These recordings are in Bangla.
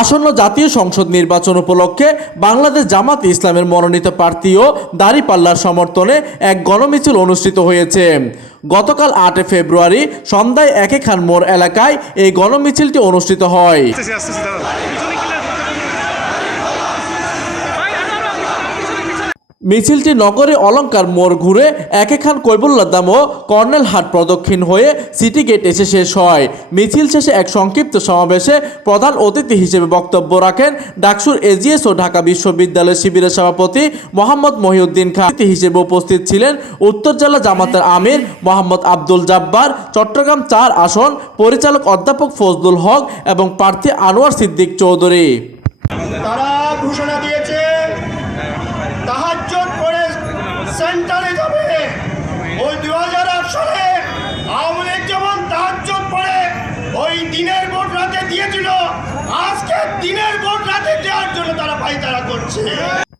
আসন্ন জাতীয় সংসদ নির্বাচন উপলক্ষে বাংলাদেশ জামাত ইসলামের মনোনীত প্রার্থী ও দাঁড়িপাল্লার সমর্থনে এক গণমিছিল অনুষ্ঠিত হয়েছে। গতকাল ৮ ফেব্রুয়ারি সন্ধ্যায় একে খান মোড় এলাকায় এই গণমিছিলটি অনুষ্ঠিত হয়। মিছিলটি নগরী অলঙ্কার মোড় ঘুরে একে খান কৈবল্লাদাম ও কর্নেল হাট প্রদক্ষিণ হয়ে সিটি গেট এসে শেষ হয়। মিছিল শেষে এক সংক্ষিপ্ত সমাবেশে প্রধান অতিথি হিসেবে বক্তব্য রাখেন ডাকসুর এজিএস ও ঢাকা বিশ্ববিদ্যালয় শিবিরের সভাপতি মোহাম্মদ মহিউদ্দিন খান। অতিথি হিসেবে উপস্থিত ছিলেন উত্তর জেলা জামাতের আমির মোহাম্মদ আব্দুল জাব্বার, চট্টগ্রাম ৪ আসন পরিচালক অধ্যাপক ফজলুল হক এবং প্রার্থী আনোয়ার সিদ্দিক চৌধুরী। তারা ঘোষণা দিয়েছে তাহাজ্জুদ পড়ে সেন্টারে যাবে। ওই 2008 সালে আওয়ামী লীগ যেমন তাহাজ্জুদ পড়ে ওই দিনের ভোট রাতে দিয়েছিল, আজকে দিনের ভোট রাতে দেওয়ার জন্য তারা পায়তারা করছে।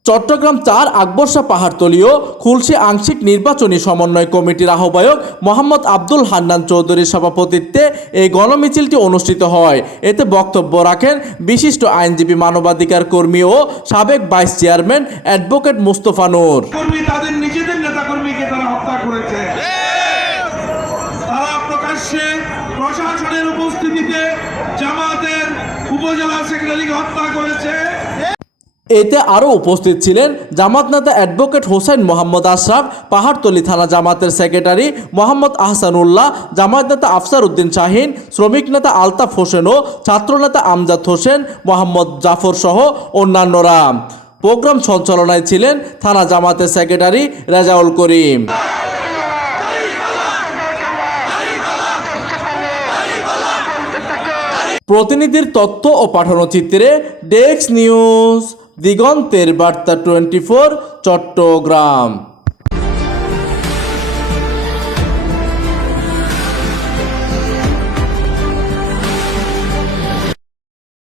চট্টগ্রাম ৪ আকবর শাহ পাহাড়তলী ও খুলশী আংশিক নির্বাচনী সমন্বয় কমিটির আহ্বায়ক মোহাম্মদ আব্দুল হান্নান চৌধুরীর সভাপতিত্বে এই গণমিছিলটি অনুষ্ঠিত হয়। এতে বক্তব্য রাখেন বিশিষ্ট আইনজীবী, মানবাধিকার কর্মী ও সাবেক ভাইস চেয়ারম্যান অ্যাডভোকেট মুস্তফা নূর। তাদের নিজেদের নেতাকর্মীকে তারা হত্যা করেছে। তারা প্রকাশ্যে প্রশাসনের উপস্থিতিতে জামাতের উপজেলা সেক্রেটারিকে হত্যা করেছে। এতে আরও উপস্থিত ছিলেন জামাত নেতা অ্যাডভোকেট হোসেন মোহাম্মদ আশরাফ, পাহাড়তলী থানা জামাতের সেক্রেটারি মোহাম্মদ আহসানুল্লাহ, জামাত নেতা আফসার উদ্দিন শাহিন, শ্রমিক নেতা আলতাফ হোসেন ও ছাত্রনেতা আমজাদ হোসেন, মোহাম্মদ জাফর সহ অন্যান্যরা। প্রোগ্রাম সঞ্চালনায় ছিলেন থানা জামাতের সেক্রেটারি রেজাউল করিম। প্রতিনিধির তথ্য ও পাঠানো চিত্রে ডেস্ক নিউজ, দিগন্তের বার্তা 24, চট্টগ্রাম।